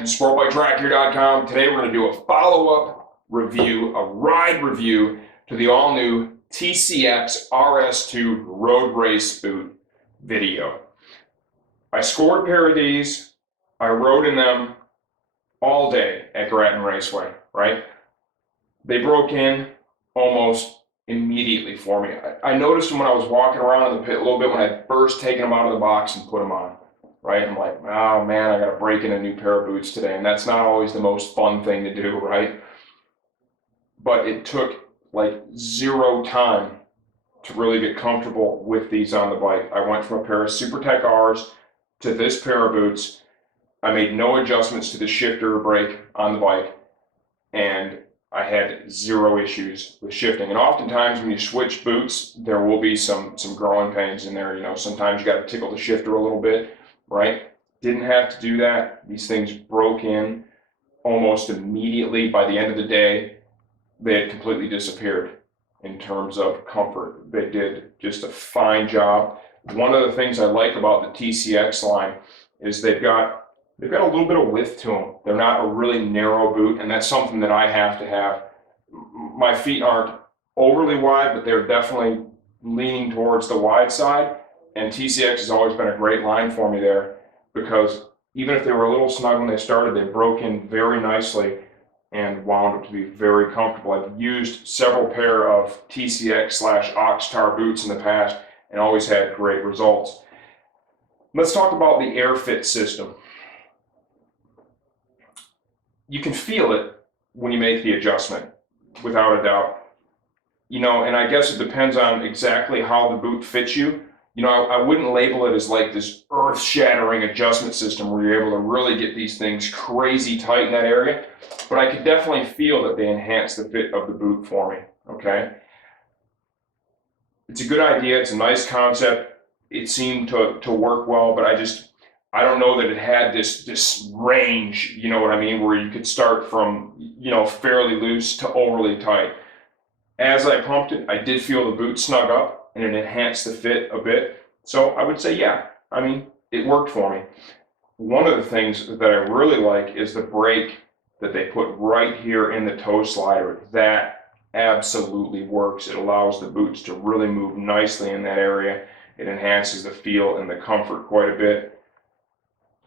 from sportbiketrackgear.com. Today we're going to do a follow-up review, a ride review to the all-new TCX R-S2 road race boot video. I scored a pair of these. I rode in them all day at Grattan Raceway, right? They broke in almost immediately for me. I noticed them when I was walking around in the pit a little bit when I first taken them out of the box and put them on. Right? I'm like, oh man, I got to break in a new pair of boots today. And that's not always the most fun thing to do, right? But it took like zero time to really get comfortable with these on the bike. I went from a pair of SuperTech R's to this pair of boots. I made no adjustments to the shifter or brake on the bike. And I had zero issues with shifting. And oftentimes when you switch boots, there will be some growing pains in there. You know, sometimes you got to tickle the shifter a little bit. Right? Didn't have to do that. These things broke in almost immediately. By the end of the day, they had completely disappeared in terms of comfort. They did just a fine job. One of the things I like about the TCX line is they've got a little bit of width to them. They're not a really narrow boot, and that's something that I have to have. My feet aren't overly wide, but they're definitely leaning towards the wide side. And TCX has always been a great line for me there because even if they were a little snug when they started, they broke in very nicely and wound up to be very comfortable. I've used several pair of TCX/Oxtar boots in the past and always had great results. Let's talk about the AirFit system. You can feel it when you make the adjustment, without a doubt. You know, and I guess it depends on exactly how the boot fits you. You know, I wouldn't label it as like this earth-shattering adjustment system where you're able to really get these things crazy tight in that area, but I could definitely feel that they enhance the fit of the boot for me, okay? It's a good idea. It's a nice concept. It seemed to work well, but I don't know that it had this range, you know what I mean, where you could start from, you know, fairly loose to overly tight. As I pumped it, I did feel the boot snug up, and it enhanced the fit a bit. So I would say, yeah, I mean, it worked for me. One of the things that I really like is the brake that they put right here in the toe slider. That absolutely works. It allows the boots to really move nicely in that area. It enhances the feel and the comfort quite a bit.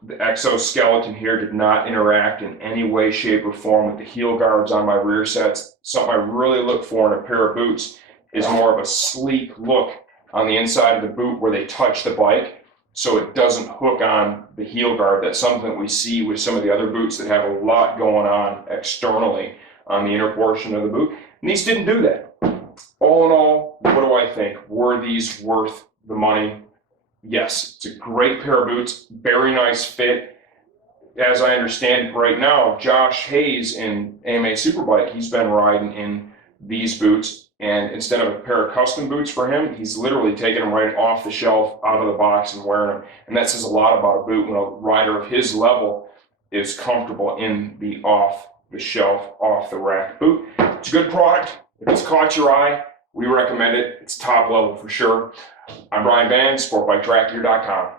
The exoskeleton here did not interact in any way, shape, or form with the heel guards on my rear sets. Something I really look for in a pair of boots is more of a sleek look on the inside of the boot where they touch the bike so it doesn't hook on the heel guard. That's something that we see with some of the other boots that have a lot going on externally on the inner portion of the boot. And these didn't do that. All in all, what do I think? Were these worth the money? Yes, it's a great pair of boots, very nice fit. As I understand it right now, Josh Hayes in AMA Superbike, he's been riding in these boots. And instead of a pair of custom boots for him, he's literally taking them right off the shelf, out of the box, and wearing them. And that says a lot about a boot when a rider of his level is comfortable in the off-the-shelf, off-the-rack boot. It's a good product. If it's caught your eye, we recommend it. It's top level for sure. I'm Brian Van, sportbiketrackgear.com.